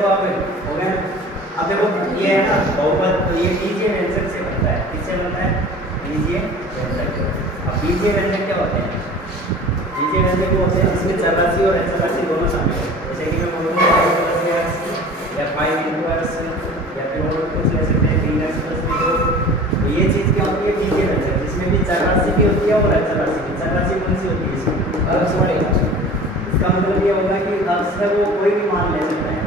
तो आप हो गया। अब देखो ये है ना बहुपद, तो ये बीजीय व्यंजक से बनता है। किससे बनता है? बीजीय व्यंजक। अब बीजीय व्यंजक क्या होते हैं? बीजीय व्यंजक वो होते हैं जिसमें चरराशि और अचर राशि दोनों शामिल है। जैसे कि मैं बोलूँगा या 5 × x या फिर और कुछ ले सकते हैं 3x + 2। तो ये चीज़ क्या होती है? बीजीय व्यंजक, जिसमें भी चरराशि भी होती है और अचर राशि भी। चरराशि कौन सी होती है? इसमें अक्ष पड़ेगा। इसका मतलब ये होगा कि अक्ष है वो कोई भी मान ले सकता है।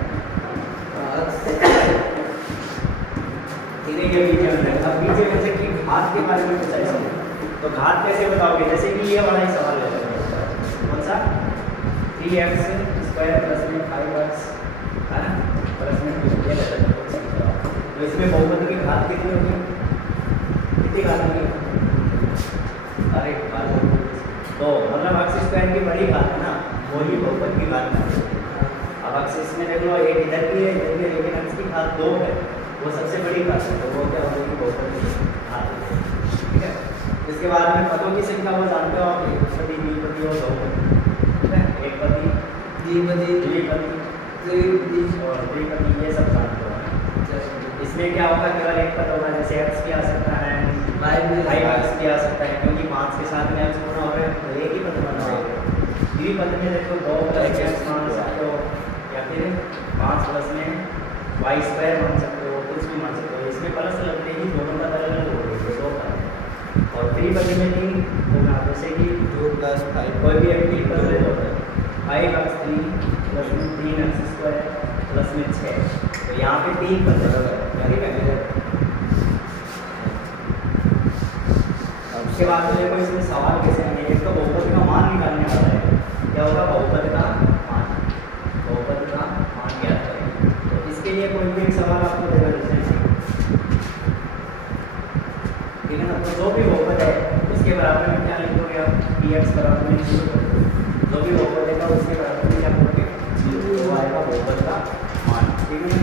ठीक है, ये बीजीय व्यंजक। अब बीजीय व्यंजक की घात के बारे में कुछ ऐसा है, तो घात कैसे बताओगे? जैसे कि ये वाला ही सवाल ले लो, कौन सा? 3x² + 5x है ना, प्लस में कुछ ये ले लो। तो इसमें बहुपद की घात कितनी होगी? कितनी घात होगी? अरे तो मतलब x² की बड़ी घात है ना, वही बहुपद की घात है। अब अक्ष इसमें देख लो, एक इधर की है, इधर की, लेकिन अक्ष की घात 2 है, वो सबसे बड़ी घात है। तो वो क्या होगी? बहुपद की घात। ठीक है, इसके बाद में पदों की संख्या वो जानते हो आप, एकपदी, द्विपदी और बहुपदी। ठीक है, एकपदी, द्विपदी, और द्विपदी, ये सब जानते हो। इसमें क्या होगा? केवल एक पद होगा, जैसे x की आ सकता है, 5x की आ सकता है, क्योंकि 5 के साथ में x गुना हो रहा है, तो एक ही पद बना होगा। द्विपद में देखो 2 + x मान सकते हो, या फिर 5 प्लस में y² मान सकते हो, कुछ भी मान सकते हो। इसमें प्लस लगते ही दोनों का अलग अलग हो गए, 2 का। और त्रिपदी में 3 होगा, जैसे कि 2 + 5, कोई भी एक पद ले लो, 5x3 + 3x² + 6। तो यहाँ पे 3 पद है। उसके बाद तो देखो इसमें सवाल कैसे आएंगे? एक तो बहुपद का मान निकालने वाला है। क्या होगा? बहुपद का मान, बहुपद का मान ज्ञात करेंगे। तो इसके लिए कोई भी एक सवाल आपको देगा, ठीक है ना। तो जो भी बहुपद है उसके बराबर में क्या लिखोगे आप? dx = 0। जो भी बहुपद है उसके बराबर में क्या करोगे? 0। तो आएगा बहुपद का मान। ठीक है,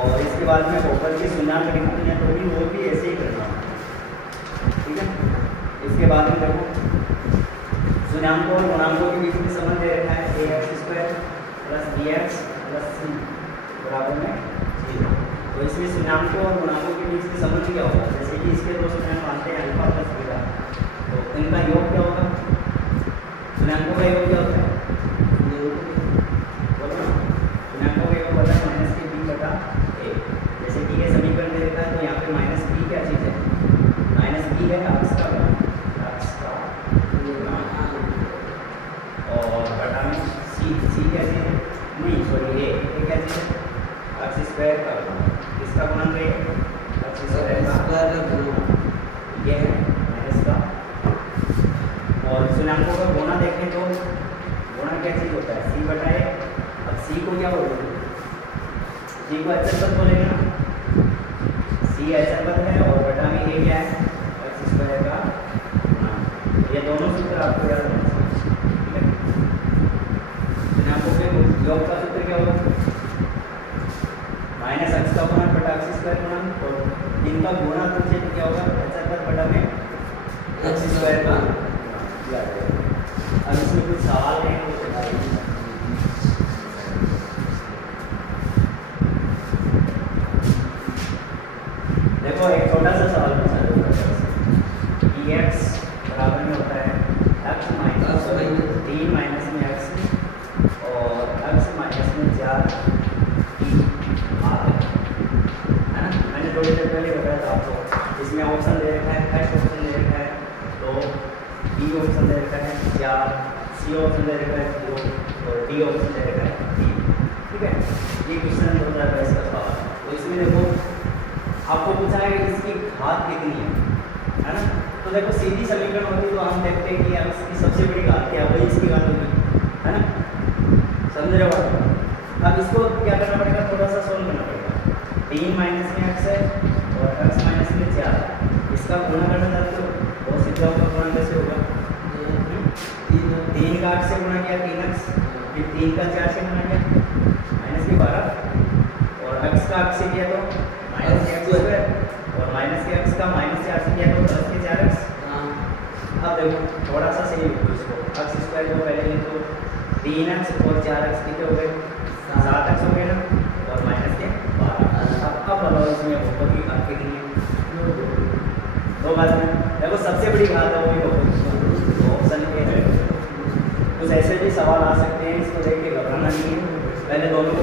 और इसके बाद में बहुपद की शून्यांक निकालनी है, तो भी वो भी ऐसे ही करना है। ठीक है, इसके बाद में देखो शून्याङ्कों और गुणांकों के बीच में संबंध दे रखा है, ax² + bx + c बराबर में 0। तो इसमें शून्याङ्कों और गुणांकों के बीच में संबंध क्या होगा? जैसे कि इसके दो शून्याङ्क मानते हैं अल्फा + बीटा, तो इनका योग क्या होगा? शून्याङ्कों का योग क्या होता है? शून्याङ्कों का योग होता है -b/a। जैसे कि ये समीकरण दे रखा है, तो यहाँ पे -b क्या चीज़ है? -b है अक्ष का गुणा, और बटा में c क्या चीज़ है? नहीं सॉरी, a क्या चीज़ है? x² का गुणा। इसका गुणन करेंगे x² का गुणा, ये है माइनस का। और शून्याङ्कों का गुणा देखें तो गुणा क्या चीज़ होता है? c/a। अब c को क्या बोलोगे? c को अचर पद बोलेंगे ना, c अचर पद है, और बटा में a क्या है? x² का गुणा। ये दोनों सूत्र आपको याद रखना चाहिए। ठीक है, शून्याङ्कों के योग का सूत्र क्या होगा? -x का गुणा बटा x² गुणा, और इनका गुणा पूछे तो क्या होगा? अचर पद बटा में x² का गुणा। अब इसमें कुछ सवाल है तो बताइए। देखो एक छोटा सा सवाल पूछा दो, dx बराबर में होता है x - 3 माइनस में x और x माइनस में 4 है ना। मैंने थोड़ी देर पहले बताया था आपको। इसमें ऑप्शन दे रखा है, फर्स्ट ऑप्शन दे रखा है 2, बी ऑप्शन दे रखा है 4, सी ऑप्शन दे रखा है 0 और डी ऑप्शन दे रखा है 3। ठीक है, ये क्वेश्चन होता है इसका सवाल। तो इसमें देखो आपको पूछा है कि इसकी घात कितनी है ना। तो देखो सीधी समीकरण होती तो हम देखते हैं कि यार इसकी सबसे बड़ी घात क्या है, वही इसकी घात होगी, है ना। समझ रहे हो आप? अब इसको क्या करना पड़ेगा? थोड़ा सा सोल्व करना पड़ेगा। 3 माइनस में x है और x माइनस में 4, इसका गुणा करना चाहते हो तो सीधा होगा। गुणा कैसे होगा? 3 का 8 से गुणा किया 3x, फिर 3 का 4 से गुणा किया -12, और x का x से किया तो -x² और -x का -4 से किया तो +4x। अब देखो थोड़ा सा सही हो इसको, x² को पहले ले तो 3x और 4x कितने हो गए? 7x हो गए ना, और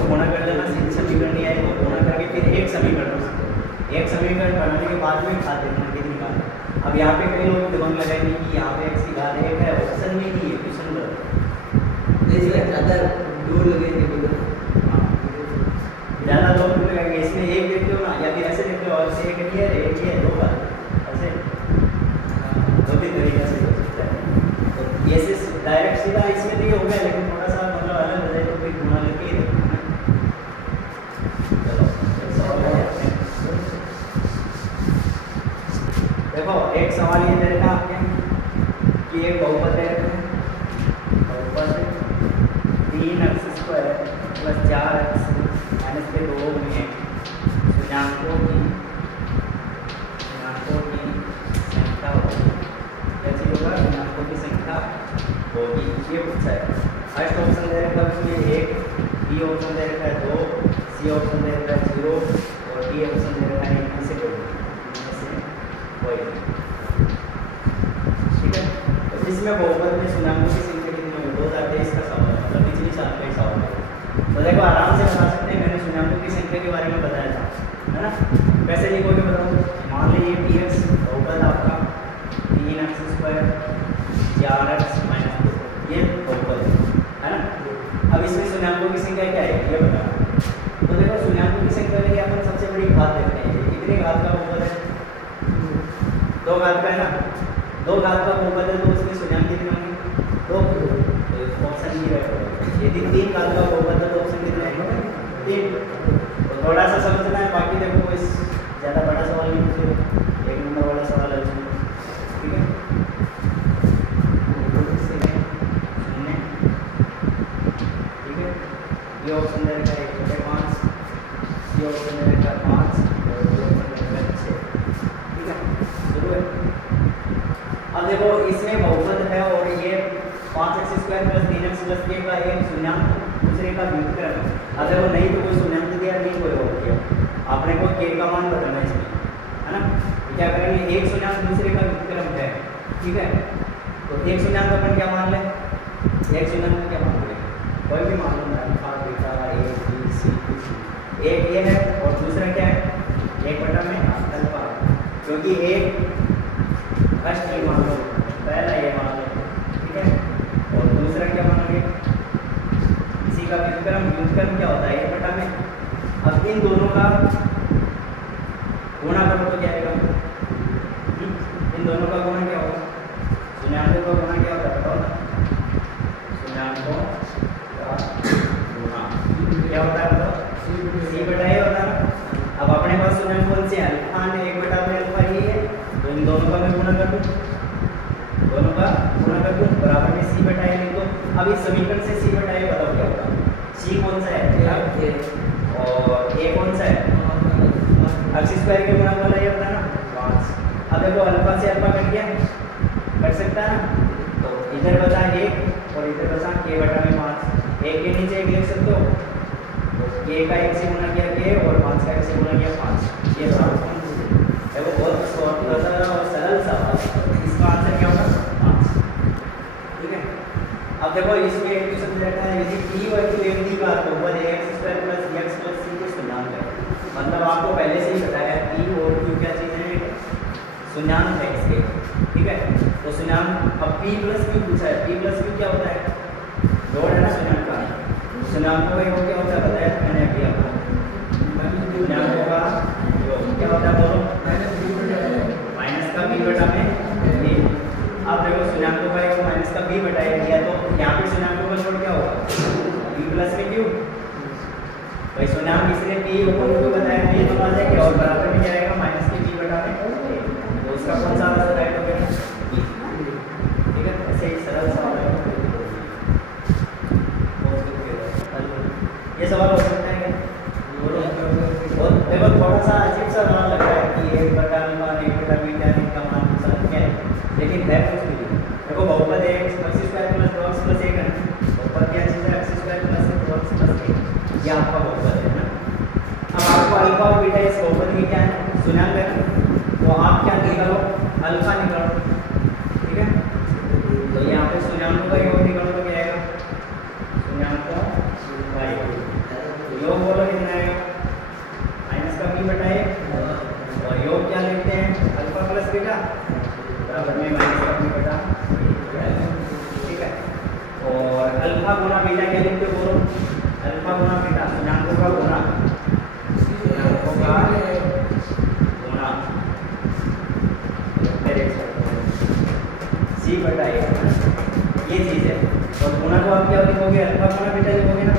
गुणा कर लेना, सीधे समीकरण नहीं आएगा, गुणा करके फिर एक समीकरण बनाने के बाद में घात देखना कितनी घात है। अब यहाँ पे कई लोग दिमाग लगाएंगे कि यहाँ पे x की घात 1 है, ऑप्शन में नहीं है, क्वेश्चन में ज़्यादा दूर लगेंगे तो ज़्यादा लोग लगाएंगे। इसमें एक देखते हो ना, या फिर ऐसे देखते हो और से एक ये है दो बार ऐसे दो तीन तरीके से हो सकता है। तो ये से डायरेक्ट सीधा इसमें नहीं हो गया, लेकिन थोड़ा सा मतलब अलग हो जाए तो फिर गुणा करके ही देखना है। चलो देखो एक सवाल ये दे रखा आपके कि एक बहुपद दे रखा है, बहुपद 3x² + 4x - 2 में गुणांकों की संख्या होगी। कैसी होगा? गुणांकों की संख्या होगी, ये पूछा है। फर्स्ट ऑप्शन दे रखा है उसमें 1, बी ऑप्शन दे रखा है 2, सी ऑप्शन दे रखा है 0 और डी ऑप्शन दे रखा है इनमें से कोई। ठीक है, तो इसमें बहुपद में गुणांकों की संख्या कितनी होगी? 2023 का सवाल है, मतलब पिछले साल का ही सवाल है। तो देखो आराम से बता सकते हैं, मैंने गुणांकों की संख्या के बारे में बताया था, है ना। कैसे लिखोगे बताओ? मान लीजिए px बहुपद आपका 3x² 4x - 2, ये बहुपद है ना। अब इसमें गुणांकों की संख्या क्या है ये बताओ। तो देखो गुणांकों की संख्या के लिए अपन सबसे बड़ी घात देखते हैं, कितनी घात का बहुपद है? 2 घात का है ना। 2 घात का बहुपद है तो उसमें गुणांक कितने होंगे? 2। तो ऑप्शन ये है। यदि 3 घात का बहुपद है तो ऑप्शन कितने आएंगे? 3। तो थोड़ा सा समझना है, बाकी देखो कोई ज़्यादा बड़ा सवाल नहीं पूछे, 1 नंबर वाला सवाल है उसमें। ठीक है, ठीक है, ये ऑप्शन दे रखा है 1/5, सी ऑप्शन दे रखा है 5 और डी ऑप्शन दे रखा है 6। ठीक है, शुरू है। अब देखो इसमें बहुपद है और ये 5x² + 3x + k का एक शून्याङ्क दूसरे का व्युत्क्रम है। अगर वो नहीं तो कोई शून्याङ्क दिया नहीं कोई और दिया, आपने को k का मान बताना है इसमें, है ना। क्या करेंगे? एक शून्याङ्क दूसरे का व्युत्क्रम है, ठीक है। तो एक शून्याङ्क अपन क्या मान लें? एक शून्याङ्क क्या मान लें? कोई भी मान लो, alpha beta a b c कुछ। एक ये है और दूसरा क्या है? 1/में अल्फा, क्योंकि एक फर्स्ट ये मान लो, पहला ये मान लो, ठीक है। और दूसरा क्या मानोगे? इसी का व्युत्क्रम क्या होता है? 1/में। अब इन दोनों का गुणा करो तो क्या आएगा? इन दोनों का गुणा क्या होगा? शून्याङ्कों का गुणा क्या होता है बताओ ना? शून्याङ्कों का गुणा क्या होता है बताओ? c/a होता है ना। अब अपने पास शून्याङ्क कौन से हैं? अल्फा ने 1/में अल्फा ही है, तो इन दोनों का मैं गुणा कर दूँ, दोनों का गुणा कर दूँ, बराबर में c/a लिख दो। अब इस समीकरण से c/a बताओ क्या होगा? c कौन सा है? और a कौन सा है? x² के गुणक वाला ये होता है ना 5। अब देखो अल्फा से अल्फा कट गया, कट सकता है ना। तो इधर बचा 1 और इधर बचा k/5। 1 के नीचे 1 लिख सकते हो, तो k का 1 से गुणा किया k और 5 का 1 से गुणा किया 5। ये देखो बहुत सरल सवाल, इसका आंसर क्या होगा? 5। ठीक है, अब देखो इसमें एक क्वेश्चन रहता है, यदि p = md का बहुपद ax² + bx + c के शून्याङ्क है। मतलब आपको पहले से ही बताया p और q क्या चीज़ है? शून्याङ्क है इसके, ठीक है। तो शून्याङ्क, अब p + q पूछा है, p + q क्या होता है? जोड़ है ना शून्याङ्क का। शून्याङ्कों का योग क्या होता है बताया मैंने अभी आपको? शून्याङ्कों का योग क्या होता है बोलो? माइनस का b/में a। अब देखो शून्याङ्कों का योग माइनस का b/a दिया, तो यहाँ पे शून्याङ्कों का जोड़ क्या होगा? p + में q। भाई शून्याङ्क इसलिए p ऊपर को बताया तो ये तो आ जाएगा और बराबर में क्या आएगा? माइनस के b/a। तो उसका कौन सा आंसर राइट हो गया? ठीक है, ऐसे ही सरल सवाल है। ये सवाल हो सकता है क्या? देखो थोड़ा सा अजीब सा सवाल लग रहा है कि 1/बीटा का मान क्या है, लेकिन है कुछ भी। देखो बहुपद है x² + 2x + 1 है। बहुपद क्या चीज़ है? x² + 2x + 1, ये आपका बहुपद है ना। अब आपको अल्फा और बीटा इस बहुपद की क्या है? शून्याङ्क है, तो आप क्या निकालो? अल्फा निकालो, ठीक है। तो यहाँ पे शून्याङ्कों का योग निकालो तो क्या आएगा? शून्याङ्कों का योग, योग बोलो कितना आएगा माइनस का b बटा a और योग क्या लिखते हैं अल्फा प्लस बीटा बराबर में माइनस का b बटा a, ठीक है। और अल्फा गुना बीटा क्या लिखते हो बोलो अल्फा गुना बीटा गुणांकों का गुना सी बटा ए ये चीज़ है। और गुणा को आप क्या लिखोगे अल्फा गुना बीटा लिखोगे ना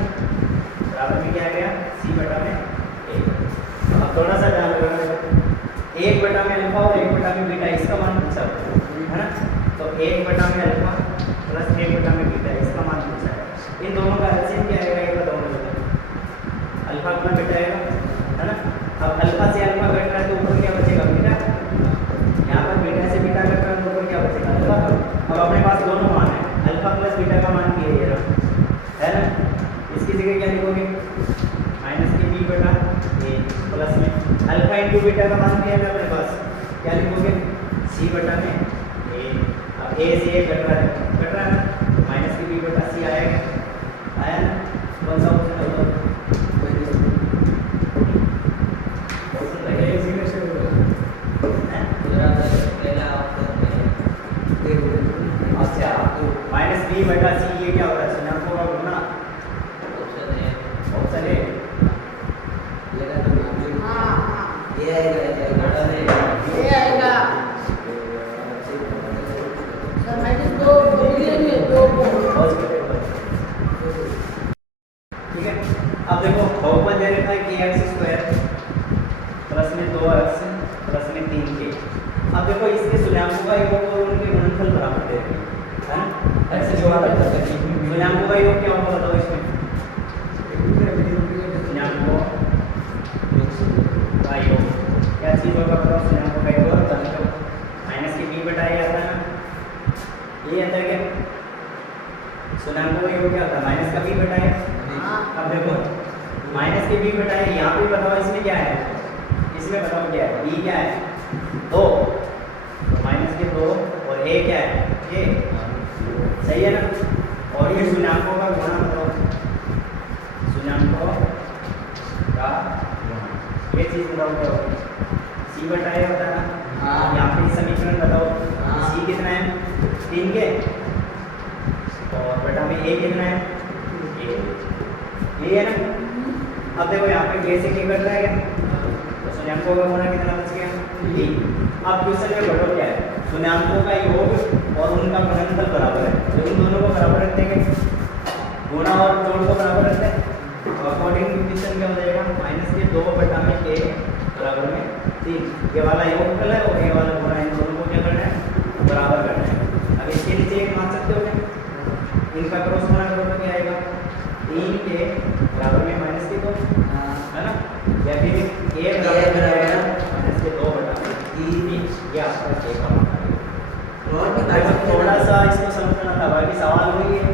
बराबर में क्या आ गया सी बटा में ए। अब थोड़ा सा ध्यान रखना एक बटा में अल्फा और एक बटा में बीटा इसका मान पूछा है ना। तो एक बटा में अल्फा प्लस एक बटा में बीटा इसका मान पूछा है। इन दोनों का एलसीएम क्या आएगा ये बताओ मुझे अल्फा गुना बीटा आएगा है ना। अब अल्फा से अल्फा घट रहा है तो ऊपर क्या बचेगा बीटा यहाँ पर बीटा से बीटा घट रहा है तो ऊपर क्या बचेगा अल्फा। अब अपने पास दोनों मान है अल्फा प्लस बीटा का मान क्या है है ना। इसकी जगह क्या लिखोगे माइनस के बी बटा ए प्लस में अल्फा इंटू बीटा का मान क्या है अपने पास क्या लिखोगे सी बटा में ए। अब ए से ए घट रहा है माइनस के बी बटा सी आया ना कौन सा ऑप्शन होगा माइनस बी बटा सी ये क्या हो रहा है गुणांकों का गुना ऑप्शन ए ये आएगा सर माइनस दो बोलिए दो ठीक है। अब देखो बहुपद दे रखा है कि एक्स स्क्वायर प्लस में 2x प्लस में 3k। अब देखो इसके शून्याङ्कों का योग और उनके गुणनफल बराबर दे रखे हैं है ना। ऐसे जो आता है शून्याङ्कों का योग क्या होगा बताओ इसमें शून्याङ्कों का योग क्या चीज होगा बताओ शून्याङ्कों का योग माइनस के b बटा ए आता है ना ये आता है क्या शून्याङ्कों का योग क्या होता है माइनस का b बटा ए। अब देखो माइनस के b बटा ए यहाँ पे बताओ इसमें क्या है इसमें बताओ क्या है b क्या है 2 तो माइनस के 2 और a क्या है a सही है ना। और ये शून्याङ्कों का गुणा बताओ शून्याङ्कों का गुणा ये चीज बताओ क्या होगी सी बटा ए होता है ना। यहाँ पे समीकरण बताओ सी कितना है 3 के और बटा में a कितना है ये है ना। अब देखो यहाँ पे a से क्या कट रहा है क्या तो शून्याङ्कों का गुणा कितना बच गया 3। अब क्वेश्चन में बढ़ो क्या है शून्याङ्कों का योग और उनका गुणनफल बराबर है तो इन दोनों को बराबर रख देंगे गुणा और जोड़ को बराबर रखते हैं तो अकॉर्डिंग टू क्वेश्चन क्या हो जाएगा माइनस के 2 बटा में के बराबर में 3 ये वाला योग फल है और ये वाला गुणा इन दोनों को क्या करना है बराबर करना है। अब इसके नीचे एक मान सकते हो क्या इनका क्रॉस गुणा करो तो क्या आएगा 3 के बराबर में माइनस के 2 है ना या फिर a बराबर आएगा माइनस के 2 बटा में 3 ये आपका k का मान आएगा। थोड़ा सा इसको समझना था बाकी सवाल वही है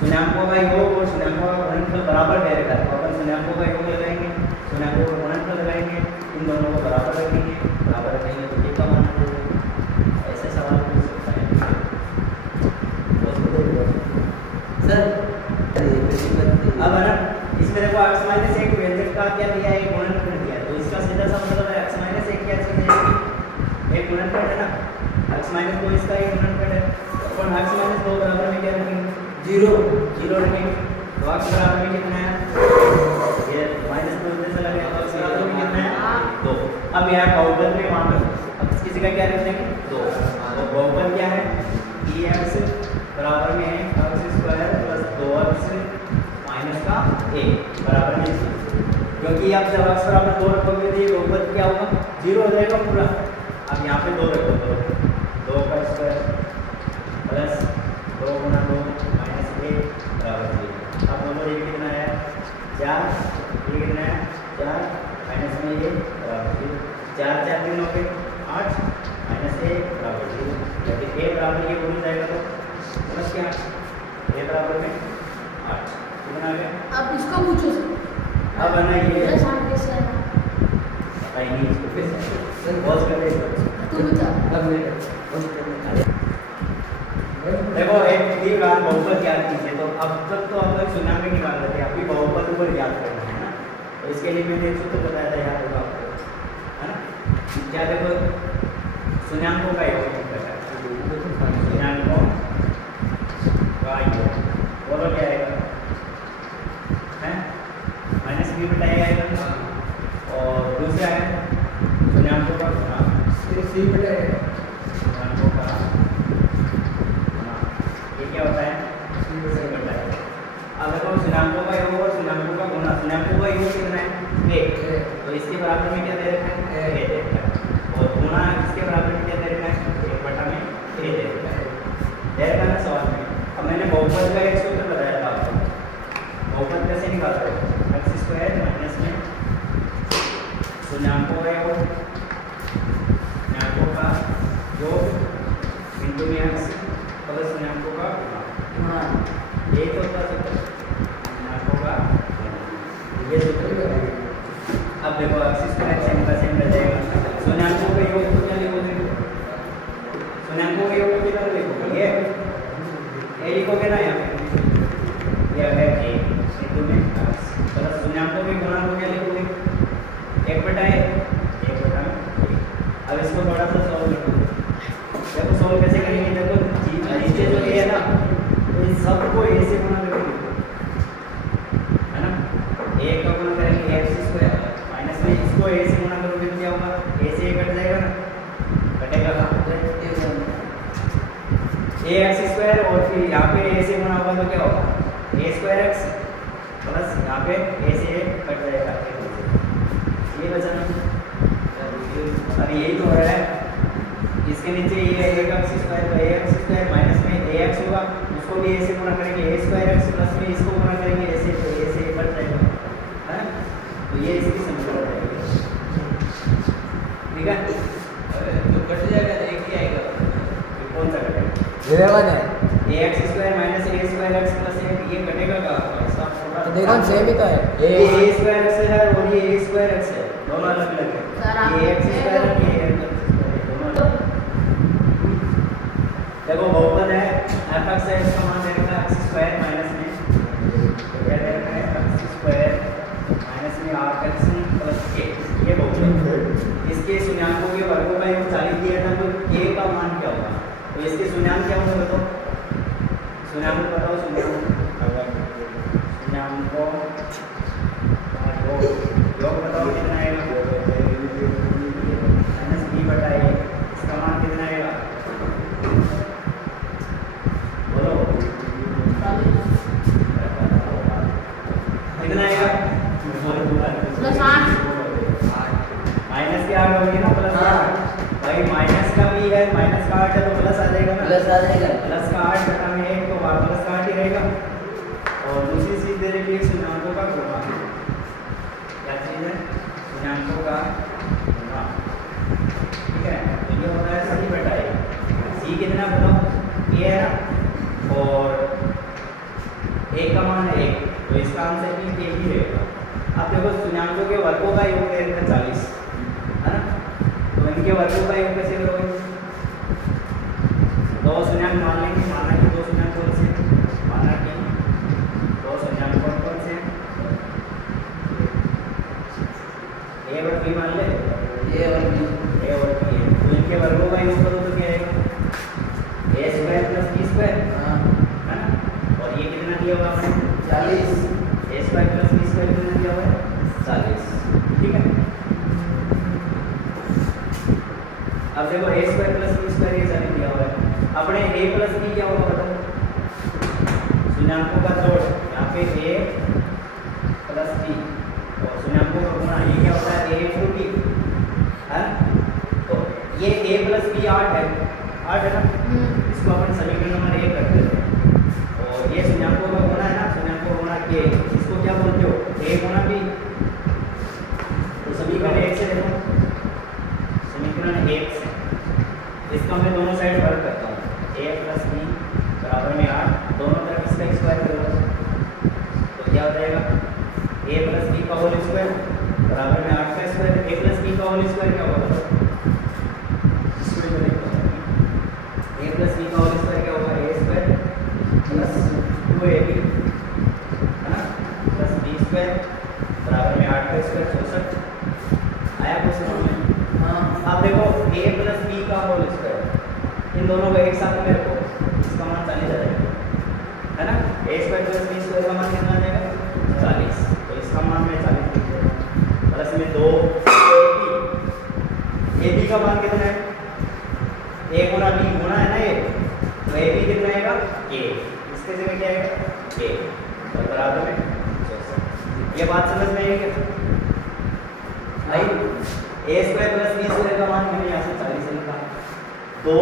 शून्याङ्कों का योग और शून्याङ्कों का गुणनफल बराबर दे रखा है तो अपन शून्याङ्कों का योग लगाएंगे शून्याङ्कों का गुणनफल लगाएंगे इन दोनों को बराबर रखेंगे तो k का मान आ जाएगा। ऐसे सवाल पूछ सकता है सर। अब है ना इसमें देखो x माइनस एक व्यंजक का क्या दिया है गुणनफल दिया है तो इसका सीधा सा मतलब है x माइनस एक क्या चीज है एक गुणनफल है ना x माइनस 2 इसका एक गुणनफल है तो अपन x माइनस 2 बराबर में क्या रखेंगे 0 रखेंगे तो x बराबर में कितना है ये माइनस 2 से लगे तो x बराबर में कितना है 2। अब यहाँ बहुपद में मान रखो अब इसकी जगह क्या रख देंगे 2 तो बहुपद क्या है dx बराबर में x square plus 2x minus का a बराबर में 0 क्योंकि आप जब x बराबर 2 रखोगे तो ये बहुपद क्या होगा 0 हो जाएगा पूरा। अब यहाँ पे 2 रखो तो 2 का square plus 2 Guna 2 minus a बराबर 0। अब दोनों ये कितना है 4 ये कितना है 4 माइनस में ये बराबर 0 4 4 दिन हो गए 8 माइनस a बराबर 0 क्योंकि a बराबर ये भूल जाएगा तो प्लस क्या a बराबर में 8 कितना आ गया। अब इसको पूछो सर अब है ना ये कैसे आएगा भाई नहीं इसको कैसे पॉज कर दे तू बता अब देखो एक भी बार बहुपद याद कीजिए तो अब तक तो हम लोग शून्याङ्क निकाल रहे थे अभी बहुपद ऊपर याद करना है ना तो इसके लिए मैंने एक सूत्र बताया था, याद होगा आपको, है ना? क्या देखो, शून्याङ्कों का योग बताया, शून्याङ्कों का योग, बोलो क्या आएगा? हैं? माइनस बी बटा ए आएगा, और दूसरा है शून्याङ्कों का गुणा, सी बटा ए, शून्याङ्कों का गुणा, ये क्या होता है? सी बटा ए। अब देखो शून्याङ्कों का योग और शून्याङ्कों का गुणा, शून्याङ्कों का योग कितना है? 1, तो इसके बराबर में क्या दे रखा है? ए दे रखा है, और गुणा इसके बराबर में क्या दे रखा है? 1 बटा में ए दे रखा है, दे रखा है ना सवाल में। अब मैंने बहुपद का एक सूत्र बताया था आपको, बहुपद कैसे निकालते हो? x स्क्वायर माइनस में शून्याङ्कों का योग, शून्याङ्कों का योग इंटू में x प्लस शून्याङ्कों का गुणा, ये तो होता है शून्याङ्कों का गुणा, ये सूत्र है। अब देखो x स्क्वायर सेम का सेम रह जाएगा, शून्याङ्कों का योग को क्या लिखोगे? शून्याङ्कों का योग को कितना लिखोगे? ये लिखोगे ना यहाँ पे, ये है a इंटू में x प्लस शून्याङ्कों के गुणा को क्या लिखोगे? 1 बटा ए, 1 बटा में ए। अब इसको थोड़ा सा सॉल्व कर दो, देखो सॉल्व कैसे करेंगे? देखो नीचे जो ए है ना, तो इन सबको ए से गुणा करेंगे, है ना? ए का गुणा करेंगे x स्क्वायर माइनस में इसको ए से गुणा करोगे तो क्या होगा? ए से ए कट जाएगा ना, कटेगा कहाँ? ए एक्स स्क्वायर, और फिर यहाँ पे ए से गुणा होगा तो क्या होगा? ए स्क्वायर एक्स प्लस यहाँ पे ए से ए कट जाएगा, ये बचा ना। अरे यही तो हो रहा है, इसके नीचे ये आएगा एक्स स्क्वायर, तो ए एक्स स्क्वायर माइनस में ए एक्स होगा, उसको भी ए से गुणा करेंगे, ए स्क्वायर एक्स प्लस में इसको गुणा करेंगे ए से, तो ए से कट जाएगा, है ना? तो ये इसकी समीकरण रहेगी, ठीक है? तो कट जाएगा, एक ही आएगा, कौन सा कटेगा? है ए एक्स स्क्वायर माइनस ए स्क्वायर एक्स प्लस ए, ये कटेगा का ऐसा थोड़ा, तो देखो सेम ही तो है, ये ए स्क्वायर एक्स है और ये ए स्क्वायर एक्स है, दोनों अलग अलग है, ये एक्स स्क्वायर और ये एक्स स्क्वायर दोनों अलग। देखो बहुपद है f x है, इसका मान रहेगा x स्क्वायर माइनस में, तो क्या रहेगा x स्क्वायर माइनस में r x प्लस a, ये बहुपद। इसके शून्याङ्कों के वर्गों का योग 40 दिया था, तो k का मान क्या होगा? तो इसके शून्याङ्क क्या होंगे बताओ? शून्याङ्क बताओ, शून्याङ्कों योग बताओ कितना आएगा? माइनस बी बटा ए, इसका मान कितना आएगा? बोलो कितना आएगा? प्लस 8, माइनस की 8 होगी ना, प्लस 8 भाई, माइनस का भी है, माइनस का 8 है तो प्लस आ जाएगा ना, प्लस आ जाएगा, प्लस का 8 बटा में 1, तो प्लस का 8 ही रहेगा। और दूसरी चीज दे रही है शून्याङ्कों का गुणा, क्या चीज है? शून्याङ्कों का गुणा, ठीक है? तो ये होता है सी बटा ए, सी कितना बताओ? ए है ना, और ए का मान है 1, तो इसका आंसर भी ए ही रहेगा। अब देखो शून्याङ्कों के वर्गों का योग है 40, है ना? तो इनके वर्गों का योग कैसे करोगे? दो शून्याङ्क मान लेंगे, माना कि दो शून्याङ्क कौन से? माना कि दो शून्याङ्क कौन से हैं? ए और बी मान ले, ए और बी, तो इनके वर्गों का योग करो तो क्या आएगा? ए स्क्वायर प्लस बी स्क्वायर, हाँ, है ना? और ये कितना दिया हुआ आपने? 40, ए स्क्वायर प्लस बी स्क्वायर कितना दिया हुआ है? 40, ठीक है? अब देखो ए स्क्वायर प्लस बी स्क्वायर ये 40 दिया हुआ है, अपने ए प्लस बी क्या होगा बताओ? शून्याङ्कों का जोड़, यहाँ पे ए प्लस बी, और शून्याङ्कों का गुणा, ये क्या होता है? ए इंटू बी, है? तो ये ए प्लस बी 8 है, 8 है ना, इसको अपन समीकरण नंबर 1 करते हैं, और ये शून्याङ्कों का गुणा है ना, शून्याङ्कों का गुणा के, इसको क्या बोलते हो? ए गुणा बी, तो समीकरण 1 से देखो, समीकरण 1 से इसका मैं दोनों साइड वर्ग करता हूँ, ए प्लस बी बराबर में 8, दोनों तरफ इसका स्क्वायर करो, तो क्या हो जाएगा? ए प्लस बी का होल स्क्वायर बराबर में 8 का स्क्वायर, ए प्लस बी का होल स्क्वायर क्या होगा? ए प्लस बी का होल स्क्वायर क्या होगा? ए स्क्वायर प्लस 2ab, है ना, प्लस बी स्क्वायर बराबर में 8 60 का स्क्वायर 64 आया कुछ समझ में? हाँ अब देखो a प्लस b का होल स्क्वायर, इन दोनों को एक साथ में रखो, इसका मान 40 आ जाएगा, है ना? a square plus b square का मान कितना आ जाएगा? 40। तो इसका मान मैं 40 लिख देता हूँ, प्लस में 2 ab का मान कितना है? a गुना b गुना है ना ये, तो ab कितना आएगा? a, इसके जगह क्या आएगा? a, और बराबर में 64। ये बात समझ में आई क्या? आई? a square plus b square का मान मैंने यहाँ से 40 से लिखा, तो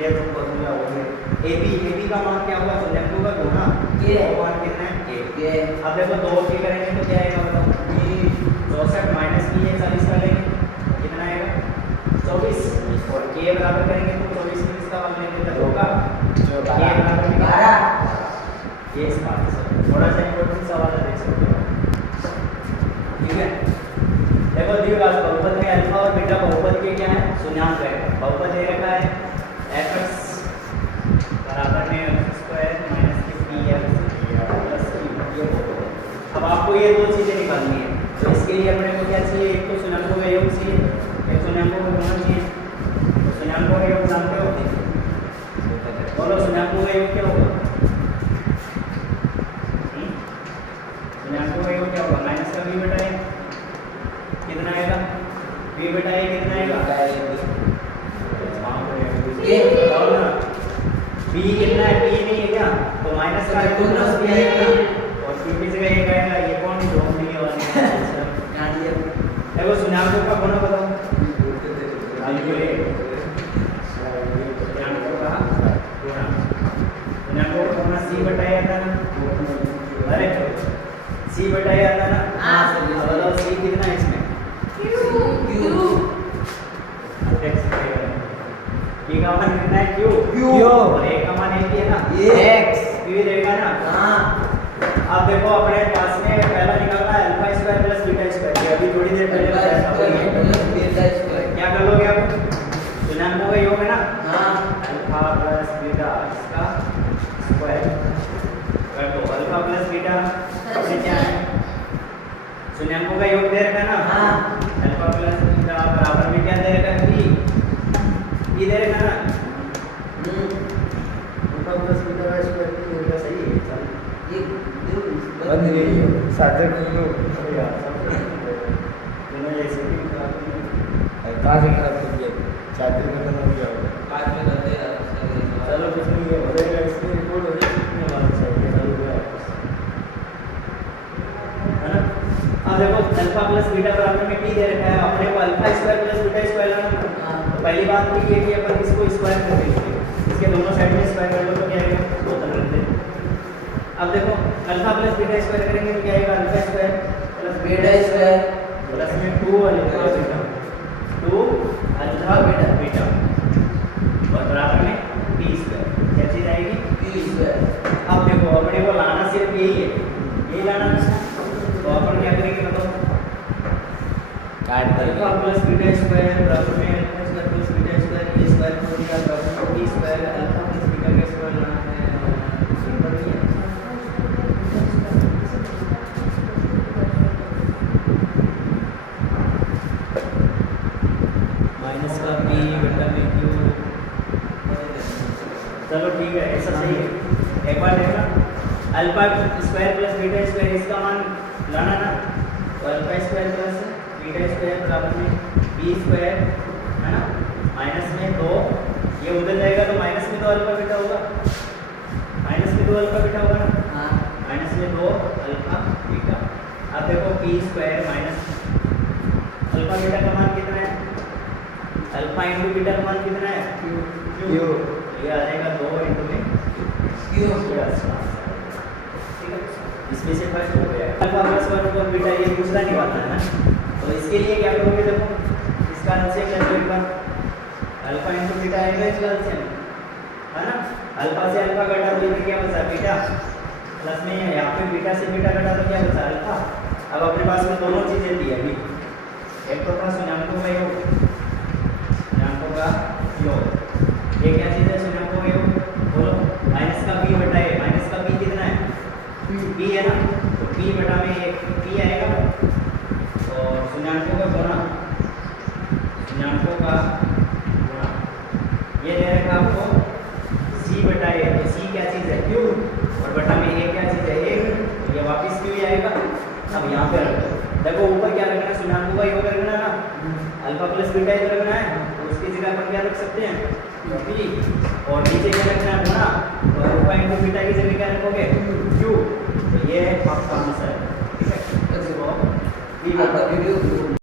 ये तुम बदलना हो गए। ab का मान क्या होगा? संयुक्त का गुना, ये मान कितना है? a। ये अब देखो 2 के करेंगे तो क्या आएगा बताओ? 64 माइनस b है 40 कर लेंगे, कितना आएगा? 24। और k बराबर करेंगे तो 24 में इसका मान लेंगे तो होगा k बराबर में 12। ये इस बात से थोड़ा सा इंपॉर्टेंट सवाल है, देख सकते हो, ठीक है? देखो द्विघात बहुपद में अल्फा और बीटा बहुपद के क्या है? शून्यांक है। बहुपद दे रखा है fx बराबर में x square minus 3x plus q, ये बहुपद है। अब आपको ये दो चीजें निकालनी है, तो इसके लिए अपने को क्या चाहिए? एक तो शून्यांकों का योग चाहिए, एक शून्यांकों का गुणन चाहिए। तो शून्यांकों का योग जानते हो? बोलो शून्यांकों का योग क्या होगा? शून्यांकों का योग क्या होगा? माइनस का b बटा a कितना आएगा? b बटा a कितना आएगा? ये बताओ ना, b कितना है? b नहीं है क्या? तो माइनस का है तो प्लस b आएगा, और c की जगह 1 आएगा। ये कौन जोड़ नहीं है वाली जान लिया देखो शून्यांकों का गुणा बताओ। शून्यांकों का गुणा c बटा a आता ना? अरे c बटा a आता ना? हाँ। अब बताओ c कितना है इसमें? देख सकते हैं p का मान कितना है? q, और a का मान 1 ही है ना? x q रहेगा ना? हाँ अब देखो अपने पास में पहला निकालना है alpha square plus beta square, ये अभी थोड़ी देर पहले बताया था। क्या कर लोगे आप? शून्यांकों का योग है ना? हाँ अल्फा प्लस बीटा इसका स्क्वायर कर दो। अल्फा प्लस बीटा से क्या है? शून्यांकों का योग दे रखा है ना? हाँ अल्फा प्लस बीटा बराबर में क्या दे रखा है? b दे रखा है ना? अल्फा प्लस बीटा का स्क्वायर दे रखा, सही है? चल ये बंद नहीं है साथे कर लो अरे यार सब दोनों जैसे ही खराब नहीं कहाँ से खराब कर दिया साथे में खत्म हो गया बाद में करते हैं चलो कुछ नहीं है, हो जाएगा। इसमें रिकॉर्ड हो जाएगा कितने बार चाहिए चालू हुआ है ना? अब देखो अल्फा प्लस बीटा बराबर में p दे रखा है, अपने को alpha square plus beta square लाना है। तो पहली बात तो ये कि अपन इसको स्क्वायर कर देंगे, इसके दोनों साइड में स्क्वायर कर लो तो क्या आएगा? 2 तरह रख देंगे। अब देखो अल्फा प्लस बीटा स्क्वायर करेंगे तो क्या आएगा? Alpha square plus beta square plus में 2 अल्फा बीटा, 2 अल्फा बीटा और बराबर में p स्क्वायर, क्या चीज आएगी? p square. अब देखो अपने को लाना सिर्फ यही है, यही लाना है, तो अपन क्या करेंगे बताओ? काट अल्फा प्लस बीटा स्क्वायर बराबर में alpha square plus beta square, ये स्क्वायर को दिया बराबर में p square alpha plus beta का स्क्वायर लाना है। सिंपल ही है। माइनस का p बटा में q, चलो ठीक है, ऐसा सही है। एक बार देखना, alpha square plus beta square इसका मान लाना ना, तो alpha square plus beta square बराबर में b स्क्वायर, है ना? माइनस में 2, ये उधर जाएगा तो माइनस में 2 अल्फा बीटा होगा, माइनस में 2 अल्फा बीटा होगा ना? हाँ माइनस में 2 अल्फा बीटा। अब देखो p square minus alpha beta का मान कितना है? अल्फा इंटू बीटा का मान कितना है? q। ये आ जाएगा 2 इंटू में q ठीक है, इसमें से फर्स्ट हो गया अल्फा प्लस 1 और बीटा, ये दूसरा निकालना है ना? तो इसके लिए क्या करोगे? देखो इसका एलसीएम ले लो एक बार, अल्फा इंटू बीटा आएगा इसका एलसीएम, है ना? अल्फा से अल्फा घटा तो इधर क्या बचा? बीटा, प्लस में यहाँ पे बीटा से बीटा घटा तो क्या बचा? अल्फा। अब अपने पास में दोनों चीजें दी अभी, एक तो था शून्यांकों का योग, शून्यांकों का योग, ये क्या चीज है? शून्यांकों का योग बोलो। माइनस का b बटा a, माइनस का b कितना है? b है ना? तो b बटा में 1 p आएगा, शून्याङ्कों का गुणा, शून्याङ्कों का गुणा, ये दे रखा आपको c बटा a, तो c क्या चीज़ है q और बटा में a क्या चीज़ है 1, तो ये वापस q ही आएगा। अब यहाँ पे रखो, देखो ऊपर क्या रखना है, शून्याङ्कों का योग रखना है ना, अल्फा प्लस बीटा इधर रखना है, तो उसकी जगह अपन क्या रख सकते हैं p, और नीचे क्या रखना है गुणा, तो अल्फा इंटू बीटा की जगह क्या रखोगे q, तो ये आपका आंसर है। ठीक है, ऐसे तो आपका वीडियो